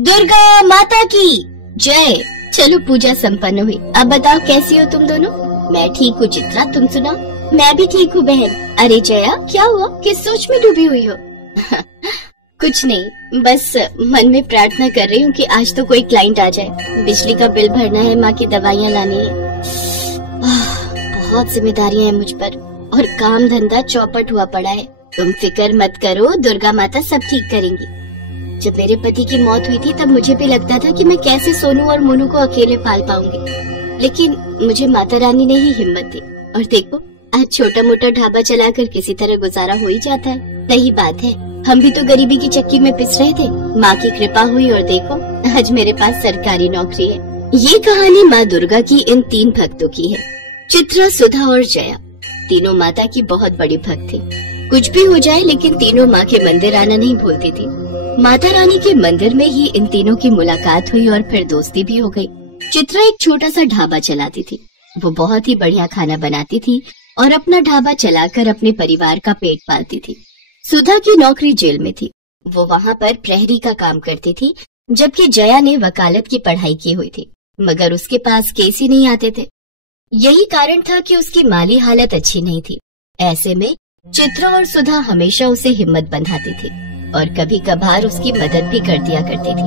दुर्गा माता की जय। चलो पूजा संपन्न हुई। अब बताओ कैसी हो तुम दोनों? मैं ठीक हूँ चित्रा, तुम सुनाओ? मैं भी ठीक हूँ बहन। अरे जया क्या हुआ, किस सोच में डूबी हुई हो? कुछ नहीं, बस मन में प्रार्थना कर रही हूँ कि आज तो कोई क्लाइंट आ जाए। बिजली का बिल भरना है, माँ की दवाइयाँ लानी है। बहुत जिम्मेदारियाँ हैं मुझ पर और काम धंधा चौपट हुआ पड़ा है। तुम फिक्र मत करो, दुर्गा माता सब ठीक करेंगी। जब मेरे पति की मौत हुई थी तब मुझे भी लगता था कि मैं कैसे सोनू और मोनू को अकेले पाल पाऊंगी, लेकिन मुझे माता रानी ने ही हिम्मत दी। और देखो आज छोटा मोटा ढाबा चलाकर किसी तरह गुजारा हो ही जाता है। सही बात है, हम भी तो गरीबी की चक्की में पिस रहे थे। माँ की कृपा हुई और देखो आज मेरे पास सरकारी नौकरी है। ये कहानी माँ दुर्गा की इन 3 भक्तों की है, चित्रा, सुधा और जया। तीनों माता की बहुत बड़ी भक्त थी। कुछ भी हो जाए लेकिन तीनों माँ के मंदिर आना नहीं भूलती थी। माता रानी के मंदिर में ही इन तीनों की मुलाकात हुई और फिर दोस्ती भी हो गई। चित्रा एक छोटा सा ढाबा चलाती थी। वो बहुत ही बढ़िया खाना बनाती थी और अपना ढाबा चलाकर अपने परिवार का पेट पालती थी। सुधा की नौकरी जेल में थी। वो वहाँ पर प्रहरी का काम करती थी, जबकि जया ने वकालत की पढ़ाई की हुई थी, मगर उसके पास केस ही नहीं आते थे। यही कारण था कि उसकी माली हालत अच्छी नहीं थी। ऐसे में चित्रा और सुधा हमेशा उसे हिम्मत बंधाती थी और कभी कभार उसकी मदद भी कर दिया करती थी।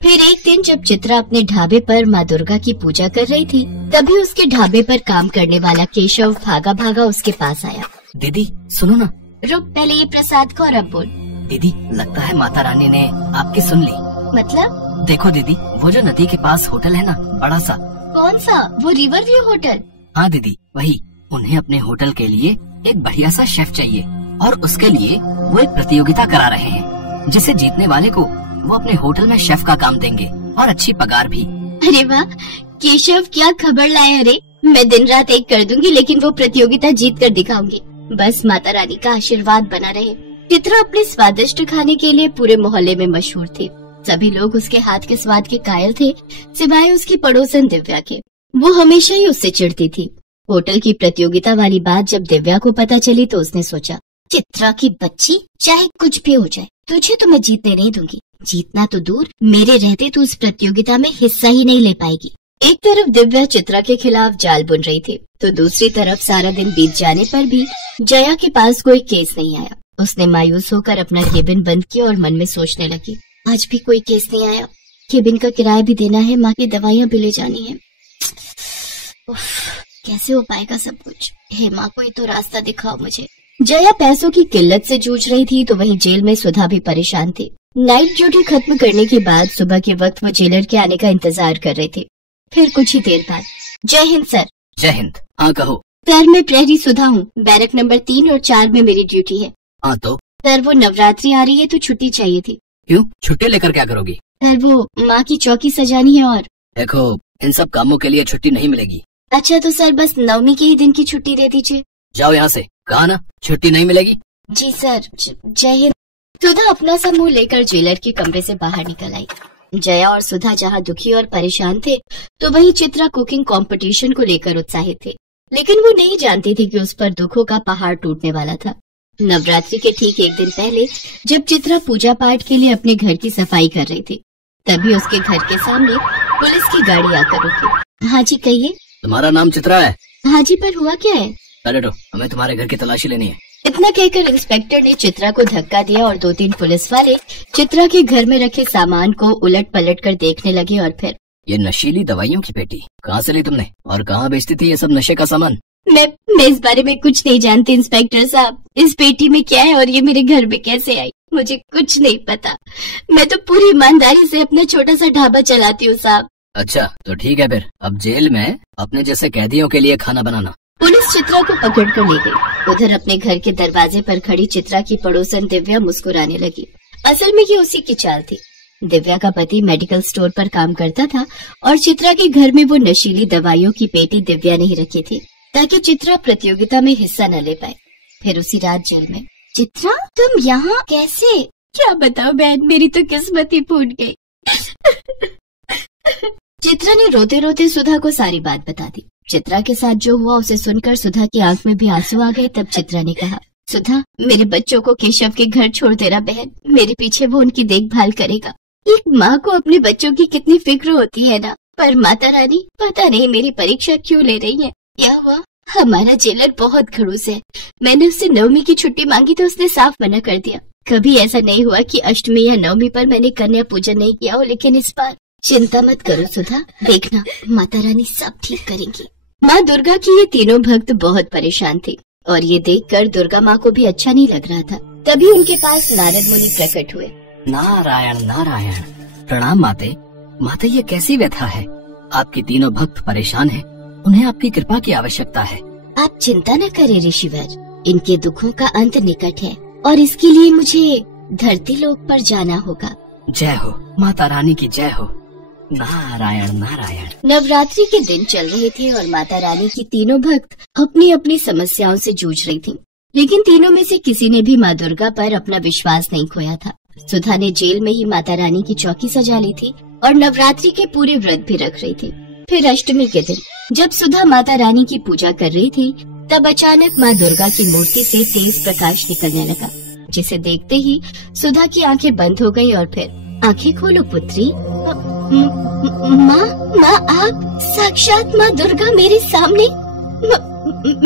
फिर एक दिन जब चित्रा अपने ढाबे पर माँ दुर्गा की पूजा कर रही थी, तभी उसके ढाबे पर काम करने वाला केशव भागा भागा उसके पास आया। दीदी सुनो ना। रुक, पहले ये प्रसाद को और अब बोल। दीदी लगता है माता रानी ने आपकी सुन ली। मतलब? देखो दीदी, वो जो नदी के पास होटल है ना, बड़ा सा। कौन सा? वो रिवर व्यू होटल? हाँ दीदी वही। उन्हें अपने होटल के लिए एक बढ़िया सा शेफ चाहिए और उसके लिए वो एक प्रतियोगिता करा रहे हैं, जिसे जीतने वाले को वो अपने होटल में शेफ का काम देंगे और अच्छी पगार भी। अरे वाह केशव, क्या खबर लाए। अरे मैं दिन रात एक कर दूंगी, लेकिन वो प्रतियोगिता जीत कर दिखाऊंगी। बस माता रानी का आशीर्वाद बना रहे। चित्रा अपने स्वादिष्ट खाने के लिए पूरे मोहल्ले में मशहूर थी। सभी लोग उसके हाथ के स्वाद के कायल थे, सिवाय उसकी पड़ोसन दिव्या के। वो हमेशा ही उससे चिढ़ती थी। होटल की प्रतियोगिता वाली बात जब दिव्या को पता चली तो उसने सोचा, चित्रा की बच्ची, चाहे कुछ भी हो जाए तुझे तो मैं जीतने नहीं दूंगी। जीतना तो दूर, मेरे रहते तो उस प्रतियोगिता में हिस्सा ही नहीं ले पाएगी। एक तरफ दिव्या चित्रा के खिलाफ जाल बुन रही थी, तो दूसरी तरफ सारा दिन बीत जाने पर भी जया के पास कोई केस नहीं आया। उसने मायूस होकर अपना केबिन बंद किया और मन में सोचने लगी, आज भी कोई केस नहीं आया। केबिन का किराया भी देना है, माँ की दवाइयाँ भी ले जानी है। कैसे हो पाएगा सब कुछ? हे माँ, कोई तो रास्ता दिखाओ मुझे। जया पैसों की किल्लत से जूझ रही थी, तो वहीं जेल में सुधा भी परेशान थी। नाइट ड्यूटी खत्म करने के बाद सुबह के वक्त वो जेलर के आने का इंतजार कर रही थी। फिर कुछ ही देर बाद, जय हिंद सर। जय हिंद। हाँ कहो। सर मैं प्रहरी सुधा हूँ, बैरक नंबर 3 और 4 में मेरी ड्यूटी है। हाँ तो? सर वो नवरात्रि आ रही है तो छुट्टी चाहिए थी। क्यों? छुट्टी लेकर क्या करोगी? सर वो माँ की चौकी सजानी है और। देखो इन सब कामों के लिए छुट्टी नहीं मिलेगी। अच्छा तो सर बस नवमी के ही दिन की छुट्टी दे दीजिए। जाओ यहाँ से, कहा ना छुट्टी नहीं मिलेगी। जी सर। जय हिंद। सुधा अपना सा मुंह लेकर जेलर के कमरे से बाहर निकल आई। जया और सुधा जहाँ दुखी और परेशान थे, तो वहीं चित्रा कुकिंग कंपटीशन को लेकर उत्साहित थे। लेकिन वो नहीं जानती थी कि उस पर दुखों का पहाड़ टूटने वाला था। नवरात्रि के ठीक एक दिन पहले जब चित्रा पूजा पाठ के लिए अपने घर की सफाई कर रही थी, तभी उसके घर के सामने पुलिस की गाड़ी आकर रुकी। हाँ जी कहिए। तुम्हारा नाम चित्रा है? हाँ जी, पर हुआ क्या है? अरे हमें तुम्हारे घर की तलाशी लेनी है। इतना कहकर इंस्पेक्टर ने चित्रा को धक्का दिया और 2-3 पुलिस वाले चित्रा के घर में रखे सामान को उलट पलट कर देखने लगे। और फिर, ये नशीली दवाइयों की पेटी कहाँ से ली तुमने और कहाँ बेचती थी ये सब नशे का सामान? मैं इस बारे में कुछ नहीं जानती इंस्पेक्टर साहब। इस पेटी में क्या है और ये मेरे घर में कैसे आई, मुझे कुछ नहीं पता। मैं तो पूरी ईमानदारी से अपना छोटा सा ढाबा चलाती हूँ साहब। अच्छा तो ठीक है, फिर अब जेल में अपने जैसे कैदियों के लिए खाना बनाना। पुलिस चित्रा को पकड़ कर ले गई। उधर अपने घर के दरवाजे पर खड़ी चित्रा की पड़ोसन दिव्या मुस्कुराने लगी। असल में ये उसी की चाल थी। दिव्या का पति मेडिकल स्टोर पर काम करता था और चित्रा के घर में वो नशीली दवाइयों की पेटी दिव्या ने ही रखी थी, ताकि चित्रा प्रतियोगिता में हिस्सा न ले पाए। फिर उसी रात जेल में। चित्रा तुम यहाँ कैसे? क्या बताओ बहन, मेरी तो किस्मत ही फूट गई। चित्रा ने रोते रोते सुधा को सारी बात बता दी। चित्रा के साथ जो हुआ उसे सुनकर सुधा की आंख में भी आंसू आ गए। तब चित्रा ने कहा, सुधा मेरे बच्चों को केशव के घर छोड़ देना बहन, मेरे पीछे वो उनकी देखभाल करेगा। एक माँ को अपने बच्चों की कितनी फिक्र होती है ना। पर माता रानी पता नहीं मेरी परीक्षा क्यों ले रही है। क्या हुआ? हमारा जेलर बहुत खड़ूस है। मैंने उससे 9वीं की छुट्टी मांगी तो उसने साफ मना कर दिया। कभी ऐसा नहीं हुआ कि अष्टमी या 9वीं पर मैंने कन्या पूजन नहीं किया हो, लेकिन इस बार चिंता मत करो सुधा, देखना माता रानी सब ठीक करेंगी। माँ दुर्गा की ये तीनों भक्त बहुत परेशान थे और ये देखकर दुर्गा माँ को भी अच्छा नहीं लग रहा था। तभी उनके पास नारद मुनि प्रकट हुए। नारायण नारायण। प्रणाम माते। माते, ये कैसी व्यथा है? आपके तीनों भक्त परेशान हैं। उन्हें आपकी कृपा की आवश्यकता है। आप चिंता न करें ऋषिवर, इनके दुखों का अंत निकट है और इसके लिए मुझे धरती लोक पर जाना होगा। जय हो माता रानी की जय हो। नारायण नारायण। नवरात्रि के दिन चल रहे थे और माता रानी की तीनों भक्त अपनी अपनी समस्याओं से जूझ रही थीं। लेकिन तीनों में से किसी ने भी माँ दुर्गा पर अपना विश्वास नहीं खोया था। सुधा ने जेल में ही माता रानी की चौकी सजा ली थी और नवरात्रि के पूरे व्रत भी रख रही थी। फिर अष्टमी के दिन जब सुधा माता रानी की पूजा कर रही थी, तब अचानक माँ दुर्गा की मूर्ति से तेज प्रकाश निकलने लगा, जिसे देखते ही सुधा की आंखें बंद हो गई। और फिर आंखें खोलो पुत्री। माँ आप साक्षात माँ दुर्गा मेरे सामने।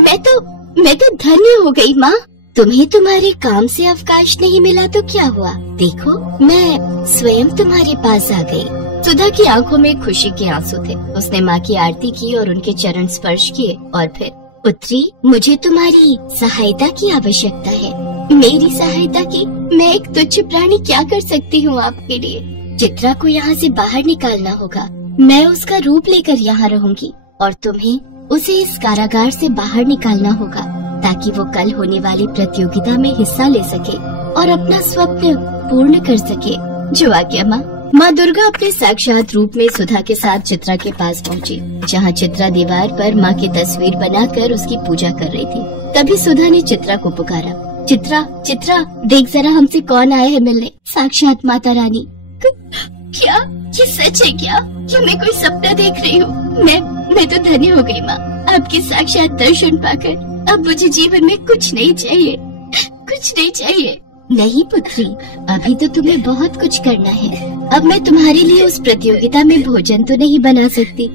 मैं तो धन्य हो गई माँ। तुम्हें तुम्हारे काम से अवकाश नहीं मिला तो क्या हुआ? देखो मैं स्वयं तुम्हारे पास आ गई। सुधा की आंखों में खुशी के आंसू थे। उसने माँ की आरती की और उनके चरण स्पर्श किए और फिर, पुत्री मुझे तुम्हारी सहायता की आवश्यकता है। मेरी सहायता की? मैं एक तुच्छ प्राणी क्या कर सकती हूँ आपके लिए? चित्रा को यहाँ से बाहर निकालना होगा। मैं उसका रूप लेकर यहाँ रहूंगी और तुम्हें उसे इस कारागार से बाहर निकालना होगा ताकि वो कल होने वाली प्रतियोगिता में हिस्सा ले सके और अपना स्वप्न पूर्ण कर सके। जो आज्ञा माँ। माँ दुर्गा अपने साक्षात रूप में सुधा के साथ चित्रा के पास पहुँची, जहाँ चित्रा दीवार पर माँ की तस्वीर बनाकर उसकी पूजा कर रही थी। तभी सुधा ने चित्रा को पुकारा। चित्रा चित्रा देख जरा हमसे कौन आया है मिलने। साक्षात माता रानी। क्या ये सच है क्या? मैं कोई सपना देख रही हूँ? मैं तो धन्य हो गई माँ, आपके साक्षात दर्शन पाकर। अब मुझे जीवन में कुछ नहीं चाहिए, कुछ नहीं चाहिए। नहीं पुत्री, अभी तो तुम्हें बहुत कुछ करना है। अब मैं तुम्हारे लिए उस प्रतियोगिता में भोजन तो नहीं बना सकती,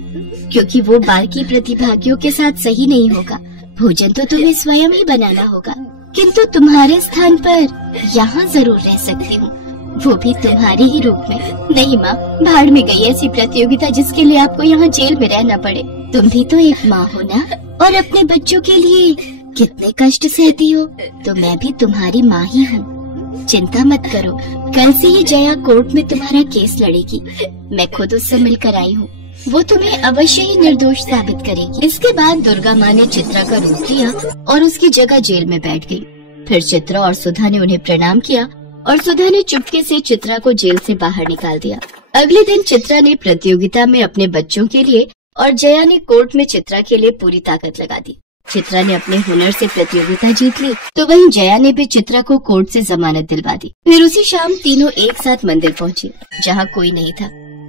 क्योंकि वो बाकी प्रतिभागियों के साथ सही नहीं होगा। भोजन तो तुम्हें स्वयं ही बनाना होगा, किंतु तुम्हारे स्थान पर यहाँ जरूर रह सकती हूँ, वो भी तुम्हारे ही रूप में। नहीं माँ, भाड़ में गई ऐसी प्रतियोगिता जिसके लिए आपको यहाँ जेल में रहना पड़े। तुम भी तो एक माँ हो ना, और अपने बच्चों के लिए कितने कष्ट सहती हो, तो मैं भी तुम्हारी माँ ही हूँ। चिंता मत करो, कल से ही जया कोर्ट में तुम्हारा केस लड़ेगी। मैं खुद उससे मिलकर आई हूँ, वो तुम्हें अवश्य ही निर्दोष साबित करेगी। इसके बाद दुर्गा माँ ने चित्रा का रूप लिया और उसकी जगह जेल में बैठ गई। फिर चित्रा और सुधा ने उन्हें प्रणाम किया और सुधा ने चुपके से चित्रा को जेल से बाहर निकाल दिया। अगले दिन चित्रा ने प्रतियोगिता में अपने बच्चों के लिए और जया ने कोर्ट में चित्रा के लिए पूरी ताकत लगा दी। चित्रा ने अपने हुनर से प्रतियोगिता जीत ली, तो वहीं जया ने भी चित्रा को कोर्ट से जमानत दिलवा दी। फिर उसी शाम तीनों एक साथ मंदिर पहुँचे, जहाँ कोई नहीं था।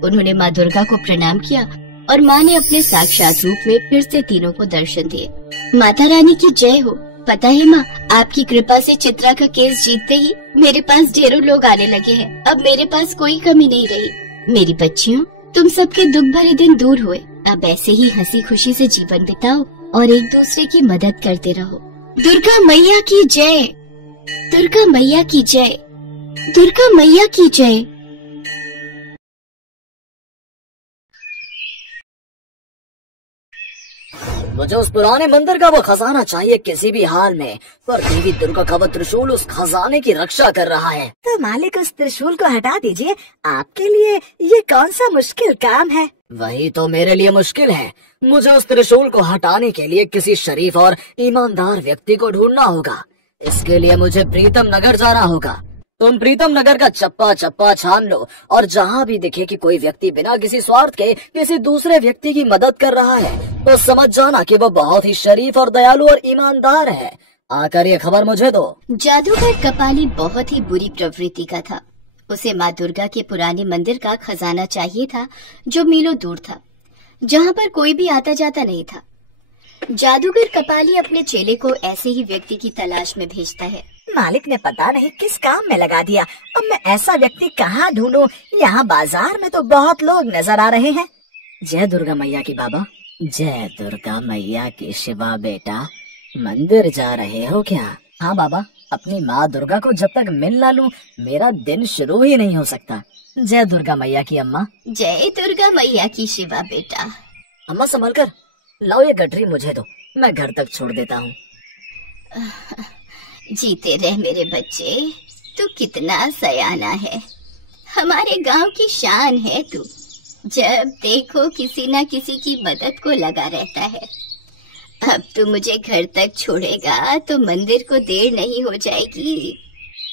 उन्होंने माँ दुर्गा को प्रणाम किया और माँ ने अपने साक्षात रूप में फिर से तीनों को दर्शन दिए। माता रानी की जय हो। पता है माँ, आपकी कृपा से चित्रा का केस जीतते ही मेरे पास ढेरों लोग आने लगे हैं। अब मेरे पास कोई कमी नहीं रही। मेरी बच्चियों, तुम सबके दुख भरे दिन दूर हुए। अब ऐसे ही हंसी खुशी से जीवन बिताओ और एक दूसरे की मदद करते रहो। दुर्गा मैया की जय, दुर्गा मैया की जय, दुर्गा मैया की जय। मुझे उस पुराने मंदिर का वो खजाना चाहिए किसी भी हाल में, पर देवी दुर्गा का वो त्रिशूल उस खजाने की रक्षा कर रहा है। तो मालिक उस त्रिशूल को हटा दीजिए, आपके लिए ये कौन सा मुश्किल काम है? वही तो मेरे लिए मुश्किल है। मुझे उस त्रिशूल को हटाने के लिए किसी शरीफ और ईमानदार व्यक्ति को ढूंढना होगा। इसके लिए मुझे प्रीतम नगर जाना होगा। तुम प्रीतम नगर का चप्पा चप्पा छान लो और जहाँ भी दिखे कि कोई व्यक्ति बिना किसी स्वार्थ के किसी दूसरे व्यक्ति की मदद कर रहा है, तो समझ जाना कि वो बहुत ही शरीफ और दयालु और ईमानदार है। आकर ये खबर मुझे दो। जादूगर कपाली बहुत ही बुरी प्रवृत्ति का था। उसे माँ दुर्गा के पुराने मंदिर का खजाना चाहिए था, जो मीलों दूर था, जहाँ पर कोई भी आता जाता नहीं था। जादूगर कपाली अपने चेले को ऐसे ही व्यक्ति की तलाश में भेजता है मालिक ने पता नहीं किस काम में लगा दिया। अब मैं ऐसा व्यक्ति कहाँ ढूंढूं? यहाँ बाजार में तो बहुत लोग नजर आ रहे हैं। जय दुर्गा मैया की बाबा। जय दुर्गा मैया की शिवा बेटा, मंदिर जा रहे हो क्या? हाँ बाबा, अपनी माँ दुर्गा को जब तक मिल ना लूं मेरा दिन शुरू ही नहीं हो सकता। जय दुर्गा मैया की अम्मा। जय दुर्गा मैया की शिवा बेटा। अम्मा संभल कर, लाओ ये गठरी मुझे दो, मैं घर तक छोड़ देता हूँ। जीते रह मेरे बच्चे, तू कितना सयाना है, हमारे गांव की शान है तू। जब देखो किसी न किसी की मदद को लगा रहता है। अब तू मुझे घर तक छोड़ेगा तो मंदिर को देर नहीं हो जाएगी।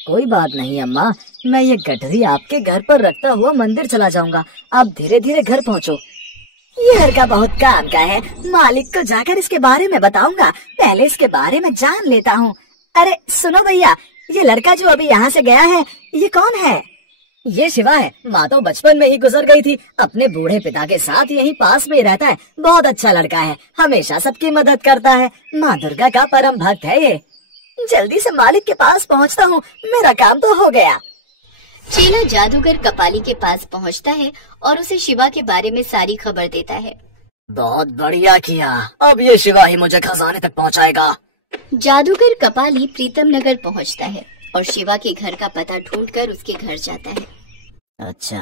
कोई बात नहीं अम्मा, मैं ये गठरी आपके घर पर रखता हुआ मंदिर चला जाऊंगा। आप धीरे धीरे घर पहुँचो। ये लड़का बहुत काम का है, मालिक को जाकर इसके बारे में बताऊंगा। पहले इसके बारे में जान लेता हूँ। अरे सुनो भैया, ये लड़का जो अभी यहाँ से गया है, ये कौन है? ये शिवा है। माँ तो बचपन में ही गुजर गई थी, अपने बूढ़े पिता के साथ यहीं पास में ही रहता है। बहुत अच्छा लड़का है, हमेशा सबकी मदद करता है। माँ दुर्गा का परम भक्त है ये। जल्दी से मालिक के पास पहुँचता हूँ, मेरा काम तो हो गया। चेला जादूगर कपाली के पास पहुँचता है और उसे शिवा के बारे में सारी खबर देता है। बहुत बढ़िया किया, अब ये शिवा ही मुझे खजाने तक पहुँचाएगा। जादूगर कपाली प्रीतम नगर पहुँचता है और शिवा के घर का पता ढूंढकर उसके घर जाता है। अच्छा,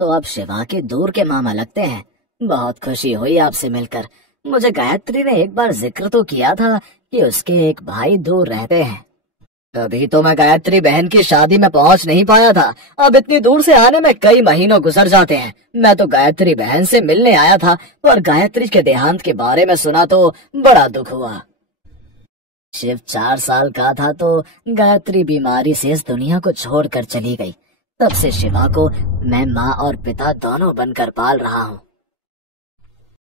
तो अब शिवा के दूर के मामा लगते हैं। बहुत खुशी हुई आपसे मिलकर। मुझे गायत्री ने एक बार जिक्र तो किया था कि उसके एक भाई दूर रहते हैं। तभी तो मैं गायत्री बहन की शादी में पहुंच नहीं पाया था। अब इतनी दूर से आने में कई महीनों गुजर जाते हैं। मैं तो गायत्री बहन से मिलने आया था, पर गायत्री के देहांत के बारे में सुना तो बड़ा दुख हुआ। शिव 4 साल का था तो गायत्री बीमारी से इस दुनिया को छोड़कर चली गई। तब से शिवा को मैं माँ और पिता दोनों बनकर पाल रहा हूँ।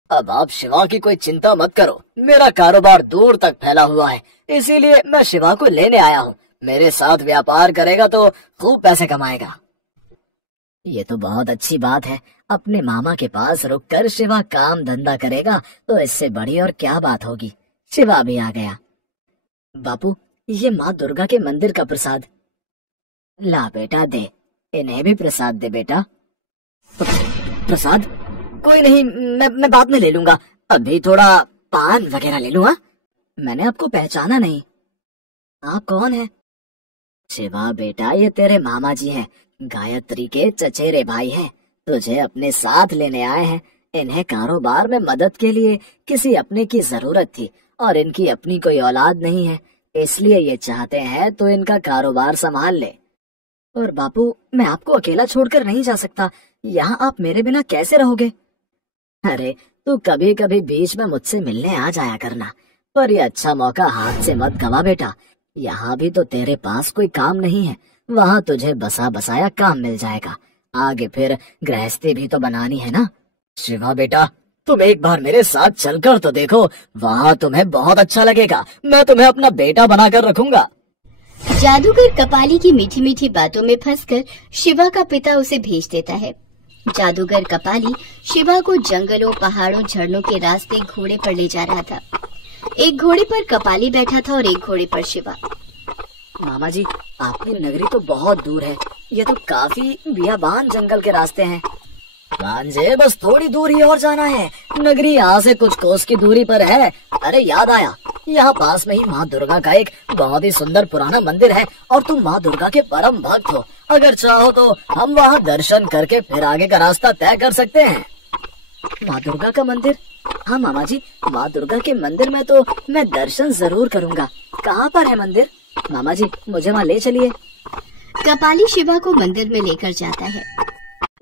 अब आप शिवा की कोई चिंता मत करो, मेरा कारोबार दूर तक फैला हुआ है, इसीलिए मैं शिवा को लेने आया हूँ। मेरे साथ व्यापार करेगा तो खूब पैसे कमाएगा। ये तो बहुत अच्छी बात है, अपने मामा के पास रुककर शिवा काम धंधा करेगा तो इससे बड़ी और क्या बात होगी। शिवा भी आ गया। बापू, ये माँ दुर्गा के मंदिर का प्रसाद। ला बेटा दे, इन्हें भी प्रसाद दे बेटा। प्रसाद? कोई नहीं, मैं बाद में ले लूंगा। अभी थोड़ा पान वगैरह ले लूंगा। मैंने आपको पहचाना नहीं, आप कौन है? शिवा बेटा, ये तेरे मामा जी हैं, गायत्री के चचेरे भाई हैं। तुझे अपने साथ लेने आए हैं। इन्हें कारोबार में मदद के लिए किसी अपने की जरूरत थी और इनकी अपनी कोई औलाद नहीं है, इसलिए ये चाहते हैं तो इनका कारोबार संभाल ले। और बापू, मैं आपको अकेला छोड़कर नहीं जा सकता। यहाँ आप मेरे बिना कैसे रहोगे? अरे तू कभी कभी बीच में मुझसे मिलने आ जाया करना, पर ये अच्छा मौका हाथ से मत गवा बेटा। यहाँ भी तो तेरे पास कोई काम नहीं है, वहाँ तुझे बसा बसाया काम मिल जाएगा। आगे फिर गृहस्थी भी तो बनानी है ना। शिवा बेटा, तुम एक बार मेरे साथ चलकर तो देखो, वहाँ तुम्हें बहुत अच्छा लगेगा। मैं तुम्हें अपना बेटा बनाकर रखूंगा। जादूगर कपाली की मीठी मीठी बातों में फंसकर शिवा का पिता उसे भेज देता है। जादूगर कपाली शिवा को जंगलों, पहाड़ों, झरनों के रास्ते घोड़े पर ले जा रहा था। एक घोड़े पर कपाली बैठा था और एक घोड़े पर शिवा। मामा जी, आपकी नगरी तो बहुत दूर है, ये तो काफी बियाबान जंगल के रास्ते हैं। भांजे, बस थोड़ी दूर ही और जाना है, नगरी यहाँ से कुछ कोस की दूरी पर है। अरे याद आया, यहाँ पास में ही माँ दुर्गा का एक बहुत ही सुंदर पुराना मंदिर है और तुम माँ दुर्गा के परम भक्त हो। अगर चाहो तो हम वहाँ दर्शन करके फिर आगे का रास्ता तय कर सकते हैं। माँ दुर्गा का मंदिर? हाँ मामा जी, माँ दुर्गा के मंदिर में तो मैं दर्शन जरूर करूँगा। कहाँ पर है मंदिर? मामा जी, मुझे वहाँ ले चलिए। कपाली शिवा को मंदिर में लेकर जाता है।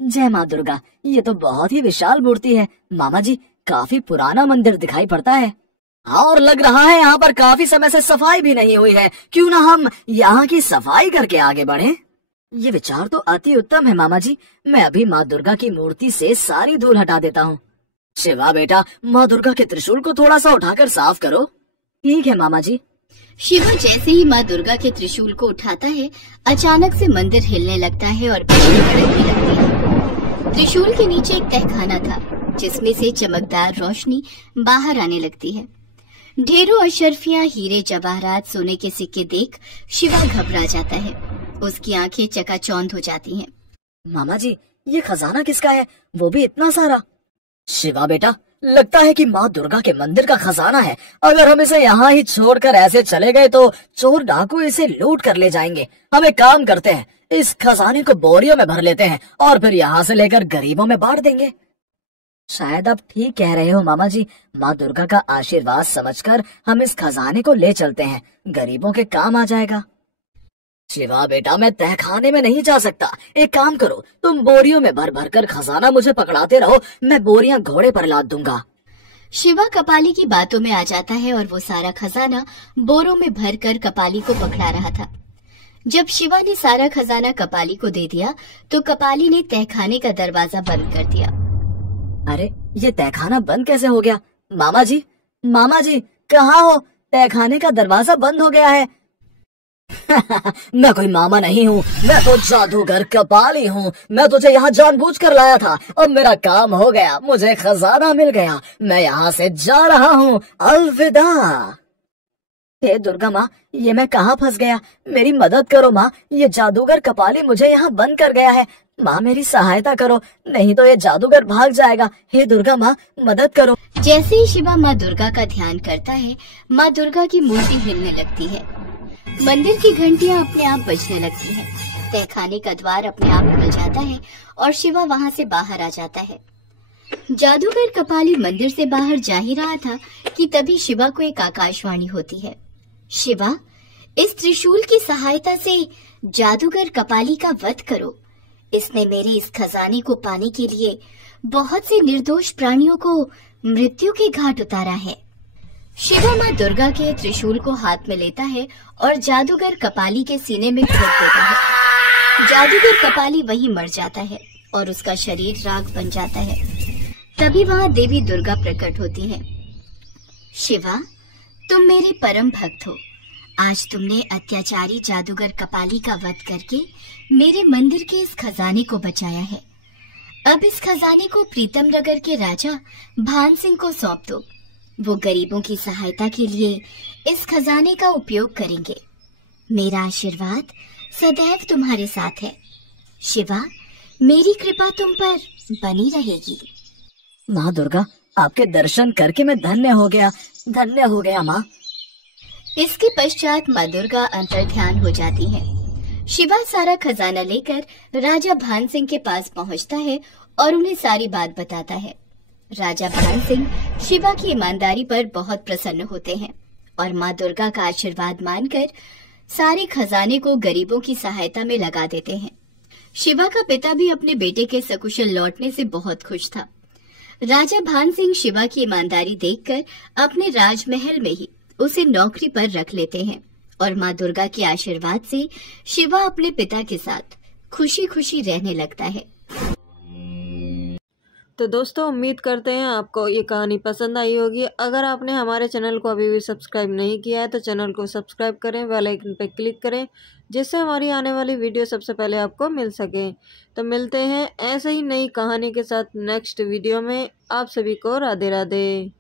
जय माँ दुर्गा, ये तो बहुत ही विशाल मूर्ति है। मामा जी, काफी पुराना मंदिर दिखाई पड़ता है। और लग रहा है यहाँ पर काफी समय से सफाई भी नहीं हुई है। क्यों ना हम यहाँ की सफाई करके आगे बढ़े? ये विचार तो अति उत्तम है मामा जी। मैं अभी माँ दुर्गा की मूर्ति से सारी धूल हटा देता हूँ। शिवा बेटा, माँ दुर्गा के त्रिशूल को थोड़ा सा उठाकर साफ करो। ठीक है मामा जी। शिवा जैसे ही माँ दुर्गा के त्रिशूल को उठाता है, अचानक से मंदिर हिलने लगता है और बिजली कड़कने लगती है। त्रिशूल के नीचे एक तहखाना था जिसमें से चमकदार रोशनी बाहर आने लगती है। ढेरों अशर्फियां, हीरे, जवाहरात, सोने के सिक्के देख शिवा घबरा जाता है। उसकी आंखें चकाचौंध हो जाती हैं। मामा जी, ये खजाना किसका है, वो भी इतना सारा? शिवा बेटा, लगता है कि माँ दुर्गा के मंदिर का खजाना है। अगर हम इसे यहाँ ही छोड़कर ऐसे चले गए तो चोर डाकू इसे लूट कर ले जाएंगे। हम एक काम करते हैं, इस खजाने को बोरियों में भर लेते हैं और फिर यहाँ से लेकर गरीबों में बांट देंगे। शायद आप ठीक कह रहे हो मामा जी। माँ दुर्गा का आशीर्वाद समझकर हम इस खजाने को ले चलते हैं, गरीबों के काम आ जाएगा। शिवा बेटा, मैं तहखाने में नहीं जा सकता। एक काम करो, तुम बोरियों में भर भर कर खजाना मुझे पकड़ाते रहो, मैं बोरियां घोड़े पर लाद दूंगा। शिवा कपाली की बातों में आ जाता है और वो सारा खजाना बोरों में भरकर कपाली को पकड़ा रहा था। जब शिवा ने सारा खजाना कपाली को दे दिया तो कपाली ने तहखाने का दरवाजा बंद कर दिया। अरे, ये तहखाना बंद कैसे हो गया? मामा जी, मामा जी, कहाँ हो? तहखाने का दरवाजा बंद हो गया है। मैं कोई मामा नहीं हूँ, मैं तो जादूगर कपाली हूँ। मैं तुझे यहाँ जानबूझकर लाया था। अब मेरा काम हो गया, मुझे खजाना मिल गया, मैं यहाँ से जा रहा हूँ। अलविदा। हे दुर्गा माँ, ये मैं कहाँ फंस गया? मेरी मदद करो माँ, ये जादूगर कपाली मुझे यहाँ बंद कर गया है। माँ, मेरी सहायता करो, नहीं तो ये जादूगर भाग जाएगा। हे दुर्गा माँ, मदद करो। जैसे ही शिवा माँ दुर्गा का ध्यान करता है, माँ दुर्गा की मूर्ति हिलने लगती है। मंदिर की घंटियां अपने आप बजने लगती हैं। तहखाने का द्वार अपने आप खुल जाता है और शिवा वहां से बाहर आ जाता है। जादूगर कपाली मंदिर से बाहर जा ही रहा था कि तभी शिवा को एक आकाशवाणी होती है। शिवा, इस त्रिशूल की सहायता से जादूगर कपाली का वध करो। इसने मेरे इस खजाने को पाने के लिए बहुत से निर्दोष प्राणियों को मृत्यु के घाट उतारा है। शिवा माँ दुर्गा के त्रिशूल को हाथ में लेता है और जादूगर कपाली के सीने में ठोक देता है। जादूगर कपाली वहीं मर जाता है और उसका शरीर राख बन जाता है। तभी वहाँ देवी दुर्गा प्रकट होती हैं। शिवा, तुम मेरे परम भक्त हो। आज तुमने अत्याचारी जादूगर कपाली का वध करके मेरे मंदिर के इस खजाने को बचाया है। अब इस खजाने को प्रीतम नगर के राजा भान सिंह को सौंप दो। वो गरीबों की सहायता के लिए इस खजाने का उपयोग करेंगे। मेरा आशीर्वाद सदैव तुम्हारे साथ है। शिवा, मेरी कृपा तुम पर बनी रहेगी। माँ दुर्गा, आपके दर्शन करके मैं धन्य हो गया माँ। इसके पश्चात माँ दुर्गा अंतर्ध्यान हो जाती है। शिवा सारा खजाना लेकर राजा भान सिंह के पास पहुँचता है और उन्हें सारी बात बताता है। राजा भान सिंह शिवा की ईमानदारी पर बहुत प्रसन्न होते हैं और माँ दुर्गा का आशीर्वाद मानकर सारे खजाने को गरीबों की सहायता में लगा देते हैं। शिवा का पिता भी अपने बेटे के सकुशल लौटने से बहुत खुश था। राजा भान सिंह शिवा की ईमानदारी देखकर अपने राजमहल में ही उसे नौकरी पर रख लेते हैं और माँ दुर्गा के आशीर्वाद से शिवा अपने पिता के साथ खुशी खुशी रहने लगता है। तो दोस्तों, उम्मीद करते हैं आपको ये कहानी पसंद आई होगी। अगर आपने हमारे चैनल को अभी भी सब्सक्राइब नहीं किया है तो चैनल को सब्सक्राइब करें, बेल आइकन पर क्लिक करें, जिससे हमारी आने वाली वीडियो सबसे पहले आपको मिल सके। तो मिलते हैं ऐसे ही नई कहानी के साथ नेक्स्ट वीडियो में। आप सभी को राधे राधे।